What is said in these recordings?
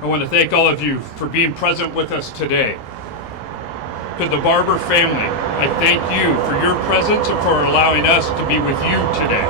I want to thank all of you for being present with us today. To the Barber family, I thank you for your presence and for allowing us to be with you today.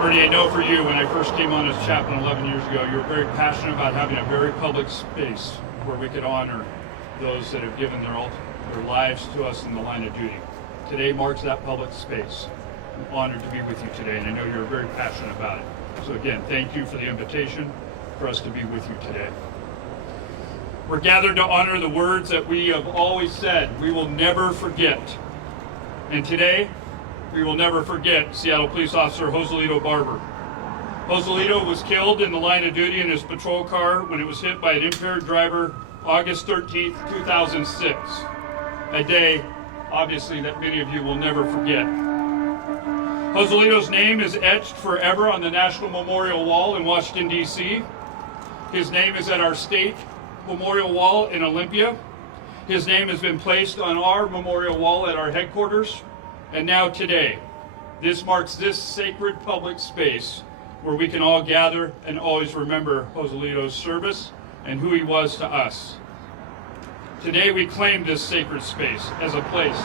Bernie, I know for you, when I first came on as chaplain 11 years ago, you were very passionate about having a very public space where we could honor those that have given their lives to us in the line of duty. Today marks that public space. I'm honored to be with you today, and I know you're very passionate about it. So again, thank you for the invitation for us to be with you today. We're gathered to honor the words that we have always said we will never forget. And today, we will never forget Seattle Police Officer Joselito Barber. Joselito was killed in the line of duty in his patrol car when it was hit by an impaired driver August 13th, 2006. A day, obviously, that many of you will never forget. Joselito's name is etched forever on the National Memorial Wall in Washington, D.C. His name is at our state memorial wall in Olympia. His name has been placed on our memorial wall at our headquarters. And now today, this marks this sacred public space where we can all gather and always remember Joselito's service and who he was to us. Today we claim this sacred space as a place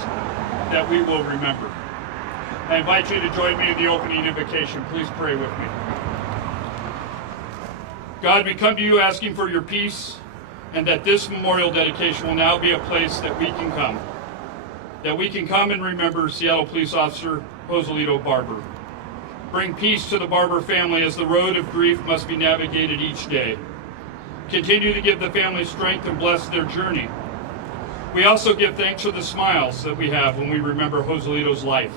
that we will remember. I invite you to join me in the opening invocation. Please pray with me. God, we come to you asking for your peace, and that this memorial dedication will now be a place that we can come. That we can come and remember Seattle Police Officer Joselito Barber. Bring peace to the Barber family as the road of grief must be navigated each day. Continue to give the family strength and bless their journey. We also give thanks for the smiles that we have when we remember Joselito's life.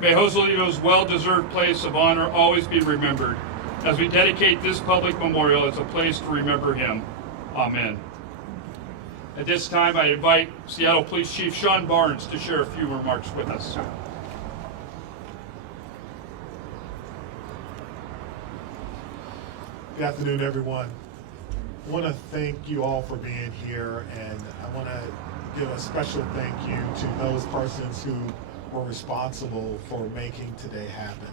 May Joselito's well-deserved place of honor always be remembered as we dedicate this public memorial as a place to remember him. Amen. At this time, I invite Seattle Police Chief Sean Barnes to share a few remarks with us. Good afternoon, everyone. I want to thank you all for being here, and I want to give a special thank you to those persons who were responsible for making today happen.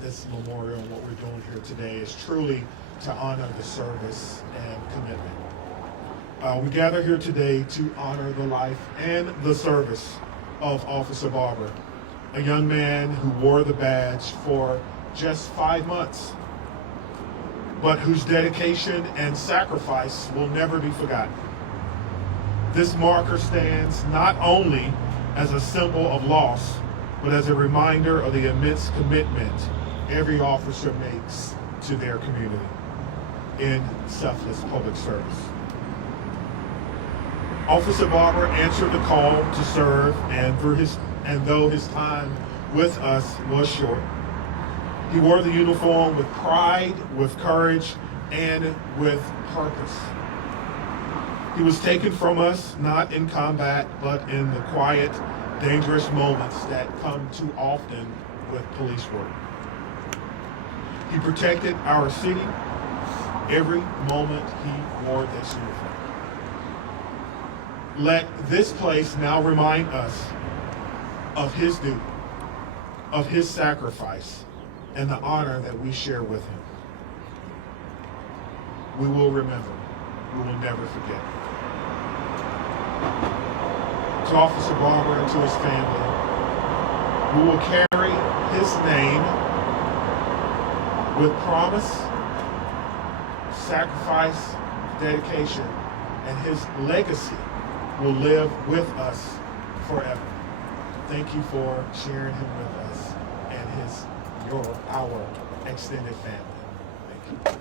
This memorial, what we're doing here today, is truly to honor the service and commitment. We gather here today to honor the life and the service of Officer Barber, a young man who wore the badge for just 5 months, but whose dedication and sacrifice will never be forgotten. This marker stands not only as a symbol of loss, but as a reminder of the immense commitment every officer makes to their community in selfless public service. Officer Barber answered the call to serve, and though his time with us was short, he wore the uniform with pride, with courage, and with purpose. He was taken from us not in combat, but in the quiet, dangerous moments that come too often with police work. He protected our city every moment he wore this uniform. Let this place now remind us of his duty, of his sacrifice, and the honor that we share with him. We will remember. We will never forget. To Officer Barber and to his family, we will carry his name with promise, sacrifice, dedication, and his legacy will live with us forever. Thank you for sharing him with us and our extended family. Thank you.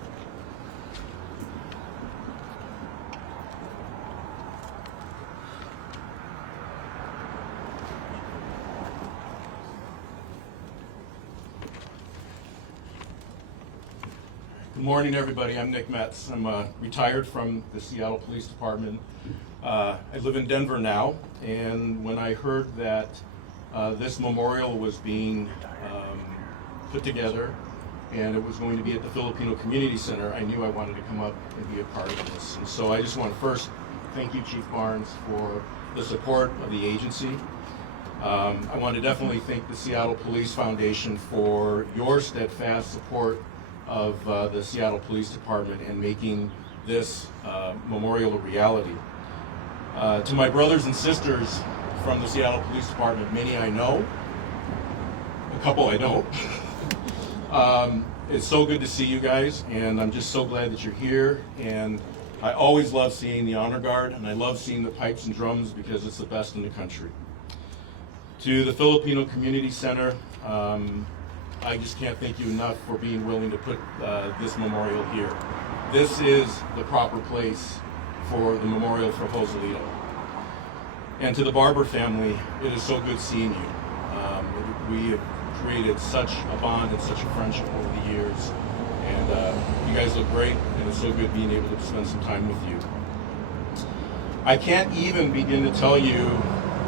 Good morning, everybody. I'm Nick Metz. I'm retired from the Seattle Police Department. I live in Denver now, and when I heard that this memorial was being put together and it was going to be at the Filipino Community Center, I knew I wanted to come up and be a part of this. And so I just want to first thank you, Chief Barnes, for the support of the agency. I want to definitely thank the Seattle Police Foundation for your steadfast support of the Seattle Police Department and making this memorial a reality. To my brothers and sisters from the Seattle Police Department, many I know, a couple I don't. It's so good to see you guys, and I'm just so glad that you're here. And I always love seeing the Honor Guard, and I love seeing the pipes and drums because it's the best in the country. To the Filipino Community Center, I just can't thank you enough for being willing to put this memorial here. This is the proper place for the memorial for Joselito. And to the Barber family, it is so good seeing you. We have created such a bond and such a friendship over the years. And you guys look great, and it's so good being able to spend some time with you. I can't even begin to tell you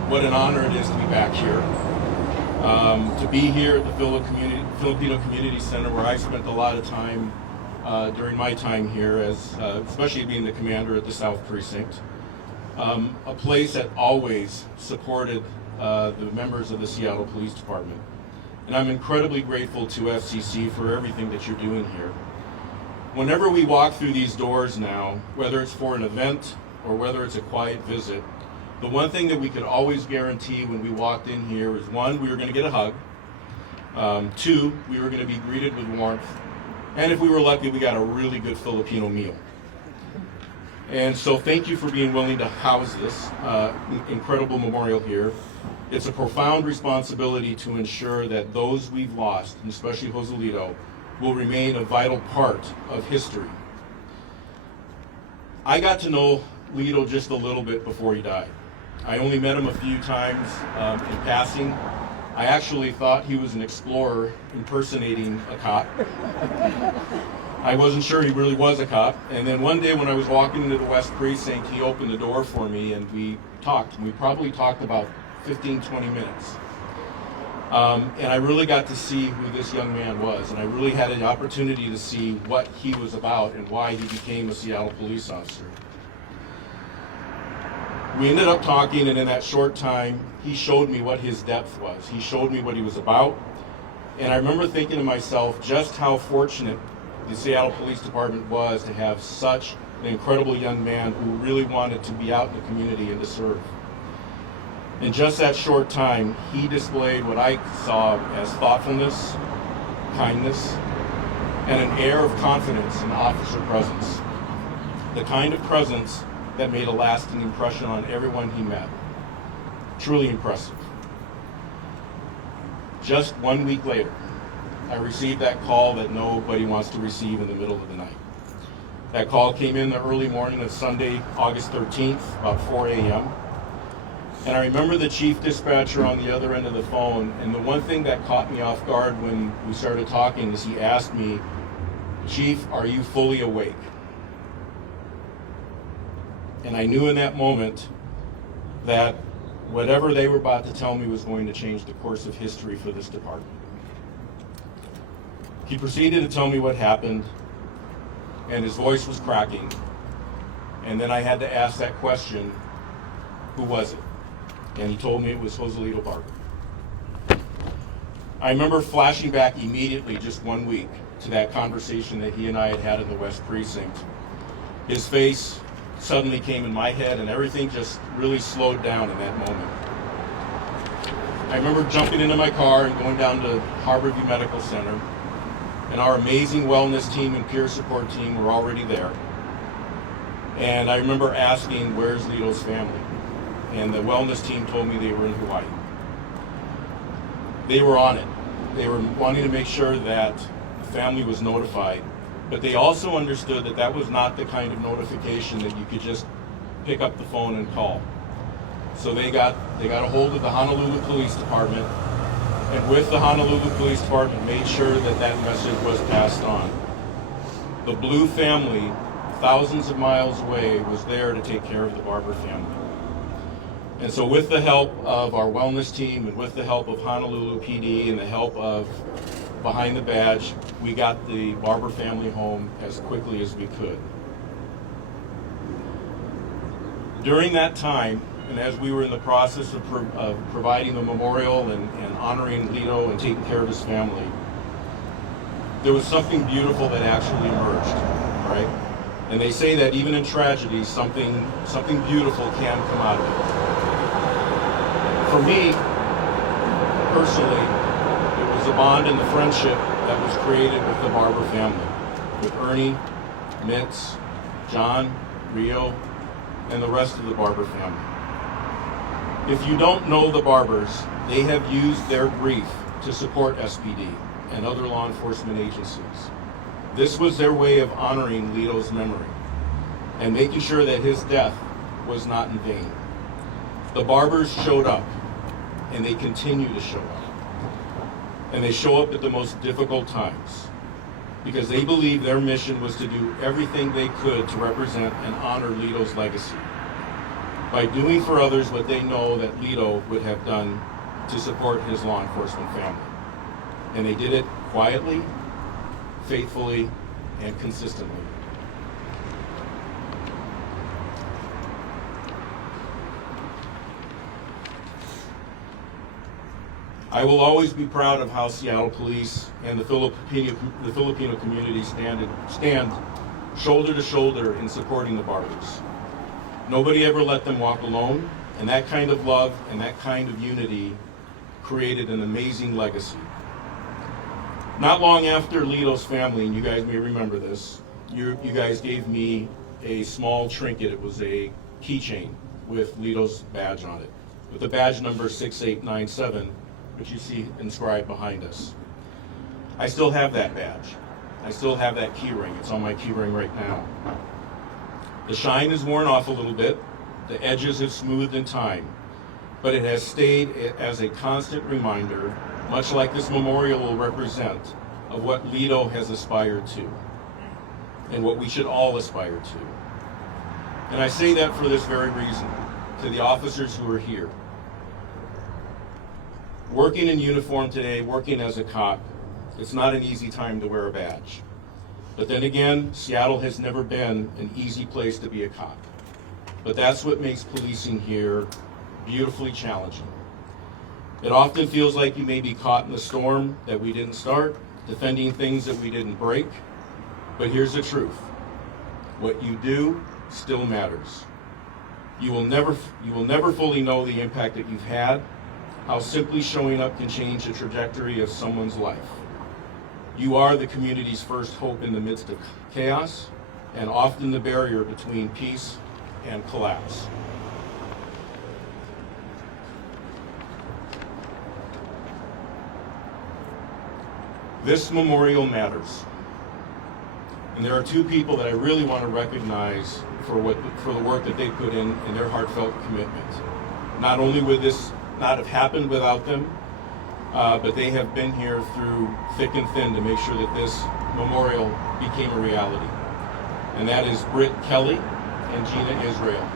what an honor it is to be back here. To be here at the Filipino Community Center, where I spent a lot of time during my time here, as especially being the commander at the South Precinct. A place that always supported the members of the Seattle Police Department. And I'm incredibly grateful to FCC for everything that you're doing here. Whenever we walk through these doors now, whether it's for an event or whether it's a quiet visit, the one thing that we could always guarantee when we walked in here is, one, we were going to get a hug. Two, we were going to be greeted with warmth. And if we were lucky, we got a really good Filipino meal. And so thank you for being willing to house this incredible memorial here. It's a profound responsibility to ensure that those we've lost, and especially Joselito, will remain a vital part of history. I got to know Lito just a little bit before he died. I only met him a few times in passing. I actually thought he was an explorer impersonating a cop. I wasn't sure he really was a cop. And then one day when I was walking into the West Precinct, he opened the door for me and we talked. We probably talked about 15, 20 minutes. And I really got to see who this young man was. And I really had an opportunity to see what he was about and why he became a Seattle police officer. We ended up talking, and in that short time, he showed me what his depth was. He showed me what he was about. And I remember thinking to myself just how fortunate the Seattle Police Department was to have such an incredible young man who really wanted to be out in the community and to serve. In just that short time, he displayed what I saw as thoughtfulness, kindness, and an air of confidence and officer presence. The kind of presence that made a lasting impression on everyone he met. Truly impressive. Just 1 week later, I received that call that nobody wants to receive in the middle of the night. That call came in the early morning of Sunday, August 13th, about 4 a.m. And I remember the chief dispatcher on the other end of the phone, and the one thing that caught me off guard when we started talking is he asked me, "Chief, are you fully awake?" And I knew in that moment that whatever they were about to tell me was going to change the course of history for this department. He proceeded to tell me what happened, and his voice was cracking. And then I had to ask that question, who was it? And he told me it was Joselito Barber. I remember flashing back immediately, just 1 week, to that conversation that he and I had had in the West Precinct. His face suddenly came in my head, and everything just really slowed down in that moment. I remember jumping into my car and going down to Harborview Medical Center, and our amazing wellness team and peer support team were already there. And I remember asking, "Where's Lito's family?" And the wellness team told me they were in Hawaii. They were on it. They were wanting to make sure that the family was notified. But they also understood that that was not the kind of notification that you could just pick up the phone and call. So they got a hold of the Honolulu Police Department, and with the Honolulu Police Department made sure that that message was passed on. The Blue family, thousands of miles away, was there to take care of the Barber family. And so with the help of our wellness team and with the help of Honolulu PD and the help of Behind the Badge, we got the Barber family home as quickly as we could. During that time, and as we were in the process of providing the memorial and honoring Lito and taking care of his family, there was something beautiful that actually emerged, right? And they say that even in tragedy, something beautiful can come out of it. For me, personally, it was the bond and the friendship that was created with the Barber family, with Ernie, Mitz, John, Rio, and the rest of the Barber family. If you don't know the Barbers, they have used their grief to support SPD and other law enforcement agencies. This was their way of honoring Lito's memory and making sure that his death was not in vain. The Barbers showed up, and they continue to show up. And they show up at the most difficult times because they believe their mission was to do everything they could to represent and honor Lito's legacy by doing for others what they know that Lito would have done to support his law enforcement family. And they did it quietly, faithfully, and consistently. I will always be proud of how Seattle Police and the Filipino community stand shoulder to shoulder in supporting the Barbers. Nobody ever let them walk alone, and that kind of love and that kind of unity created an amazing legacy. Not long after Lito's family, and you guys may remember this, you guys gave me a small trinket. It was a keychain with Lito's badge on it, with the badge number 6897, which you see inscribed behind us. I still have that badge. I still have that key ring. It's on my key ring right now. The shine is worn off a little bit. The edges have smoothed in time, but it has stayed as a constant reminder, much like this memorial will represent, of what Lito has aspired to and what we should all aspire to. And I say that for this very reason, to the officers who are here. Working in uniform today, working as a cop, it's not an easy time to wear a badge. But then again, Seattle has never been an easy place to be a cop. But that's what makes policing here beautifully challenging. It often feels like you may be caught in the storm that we didn't start, defending things that we didn't break. But here's the truth. What you do still matters. You will never fully know the impact that you've had, how simply showing up can change the trajectory of someone's life. You are the community's first hope in the midst of chaos, and often the barrier between peace and collapse. This memorial matters. And there are two people that I really want to recognize for the work that they put in their heartfelt commitment. Not only would this not have happened without them, but they have been here through thick and thin to make sure that this memorial became a reality. And that is Britt Kelly and Gina Israel.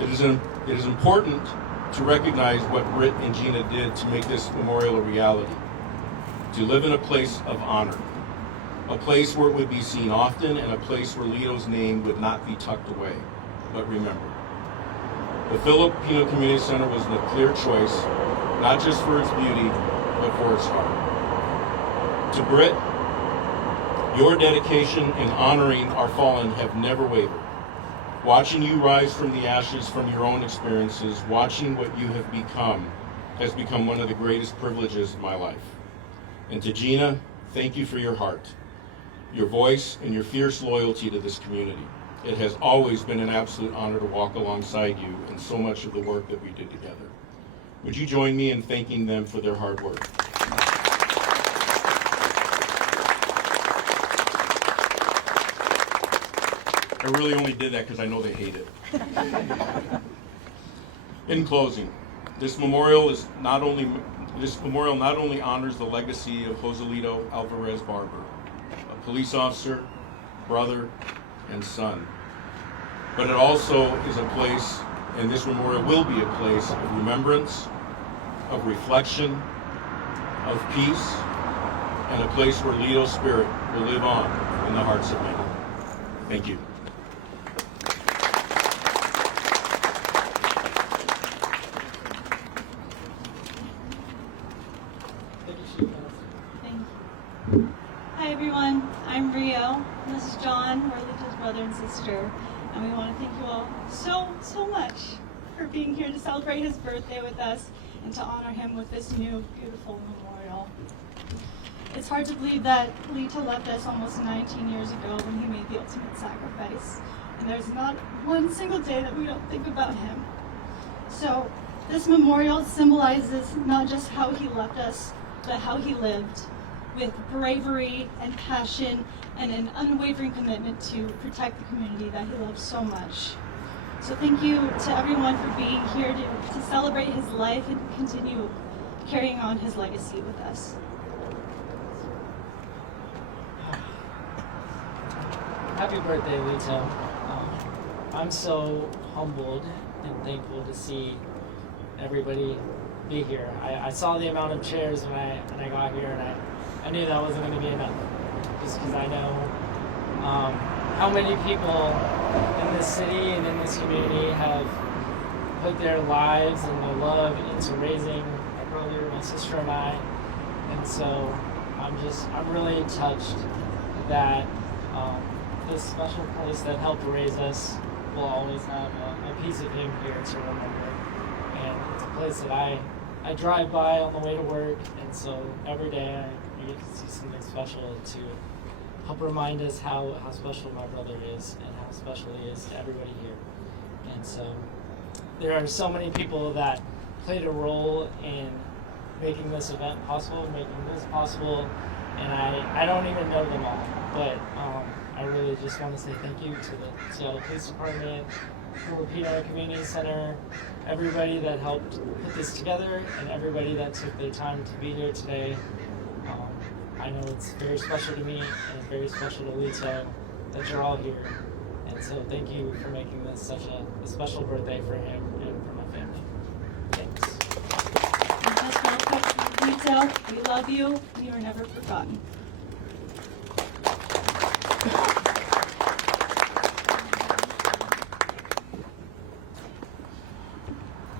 It is important to recognize what Britt and Gina did to make this memorial a reality. To live in a place of honor, a place where it would be seen often, and a place where Lito's name would not be tucked away, but remembered. The Filipino Community Center was a clear choice, not just for its beauty, but for its heart. To Britt, your dedication in honoring our fallen have never wavered. Watching you rise from the ashes from your own experiences, watching what you have become, has become one of the greatest privileges of my life. And to Gina, thank you for your heart, your voice, and your fierce loyalty to this community. It has always been an absolute honor to walk alongside you in so much of the work that we did together. Would you join me in thanking them for their hard work? I really only did that because I know they hate it. In closing, this memorial not only honors the legacy of Joselito Alvarez Barber, a police officer, brother, and son, but it also is a place, and this memorial will be a place of remembrance, of reflection, of peace, and a place where Lito's spirit will live on in the hearts of many. Thank you. Thank you. I'm Rio, and this is John. We're Lita's brother and sister, and we want to thank you all so much for being here to celebrate his birthday with us and to honor him with this new beautiful memorial. It's hard to believe that Lita left us almost 19 years ago when he made the ultimate sacrifice, and there's not one single day that we don't think about him. So this memorial symbolizes not just how he left us, but how he lived, with bravery and passion and an unwavering commitment to protect the community that he loves so much. So thank you to everyone for being here to celebrate his life and continue carrying on his legacy with us. Happy birthday, Lito. I'm so humbled and thankful to see everybody be here. I saw the amount of chairs when I got here, and I knew that wasn't going to be enough, just because I know how many people in this city and in this community have put their lives and their love into raising my brother, my sister, and I. And so I'm really touched that this special place that helped raise us will always have a piece of him here to remember. And it's a place that I drive by on the way to work, and so every day I get to see something special to help remind us how special my brother is and how special he is to everybody here. And so there are so many people that played a role in making this event possible, making this possible, and I don't even know them all, but I really just want to say thank you to the Seattle Police Department, Filipino Community Center, everybody that helped put this together, and everybody that took their time to be here today. I know it's very special to me, and it's very special to Lito that you're all here. And so thank you for making this such a special birthday for him and for my family. Thanks. And just real quick, Lito, we love you. You are never forgotten.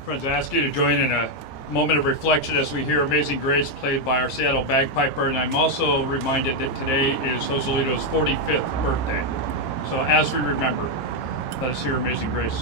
Friends, I ask you to join in a moment of reflection as we hear Amazing Grace played by our Seattle bagpiper, and I'm also reminded that today is Joselito's 45th birthday. So as we remember, let us hear Amazing Grace.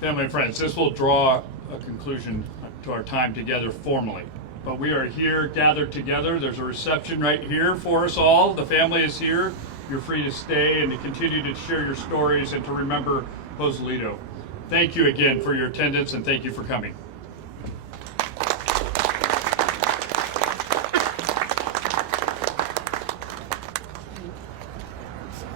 Family and friends, this will draw a conclusion to our time together formally. But we are here gathered together. There's a reception right here for us all. The family is here. You're free to stay and to continue to share your stories and to remember Joselito. Thank you again for your attendance, and thank you for coming.